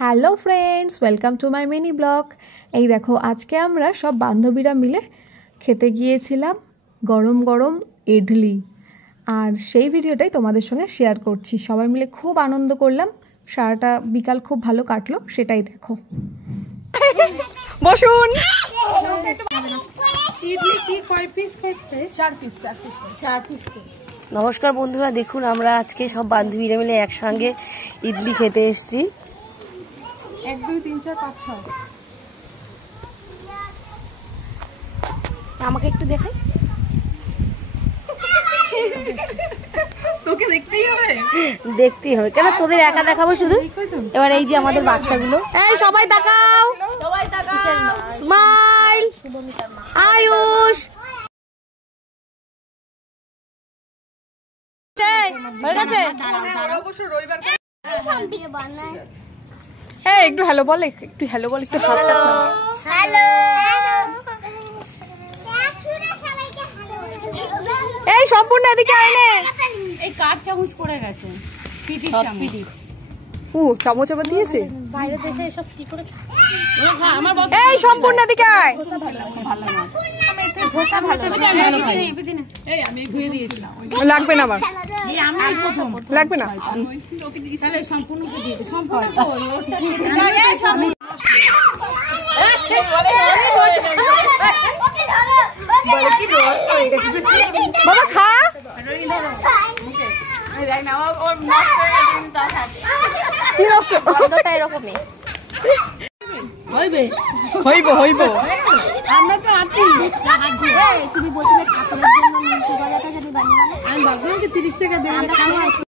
Hello friends, welcome to my mini blog. এই দেখো, আজকে আমরা সব বান্ধবীরা মিলে খেতে গিয়েছিলাম গরম গরম ইডলি, আর সেই ভিডিওটাই তোমাদের সঙ্গে শেয়ার করছি। সবাই মিলে খুব আনন্দ করলাম, সারাটা বিকাল খুব ভালো কাটলো, সেটাই দেখো। বসুন। নমস্কার বন্ধুরা, দেখুন আমরা আজকে সব বান্ধবীরা মিলে একসঙ্গে ইডলি খেতে এসেছি। 1 2 3 4 5 6। আমাকে একটু দেখাই। তোকে দেখতেই হবে, দেখতেই হবে কেন, তোদের একা দেখাবো শুধু। এবার এই যে আমাদের বাচ্চাগুলো, এই সবাই তাকাও, স্মাইল। আয়ুষ হয়ে গেছে। হ্যাঁ, একটু হ্যালো বল, একটু হ্যালো বল, একটু হাত টান। হ্যালো, এই সম্পূর্ণ এদিকে আয় নে। এই কাঠ চামচ পড়ে গেছে, পিটির চামচ। চামচ আবার দিয়েছে। বাইরে দেশে এসব কি করে এই সম্পূর্ণ এদিকে আয়। আমি ধুয়ে দিয়েছিলাম। লাগবে না আমার, এই আমি প্রথম লাগবে না। তাহলে সম্পূর্ণকে দিয়ে দে। সম্পূর্ণ বাবা খা। কি নষ্ট? এরকমই হইবে, হইব হইব। আমরা তো আছি। তুমি বলছিলে ঠাকুরের জন্য মিষ্টি গজাটা যদি বানিয়ে আমি ভাবলাম কি 30 টাকা দিয়ে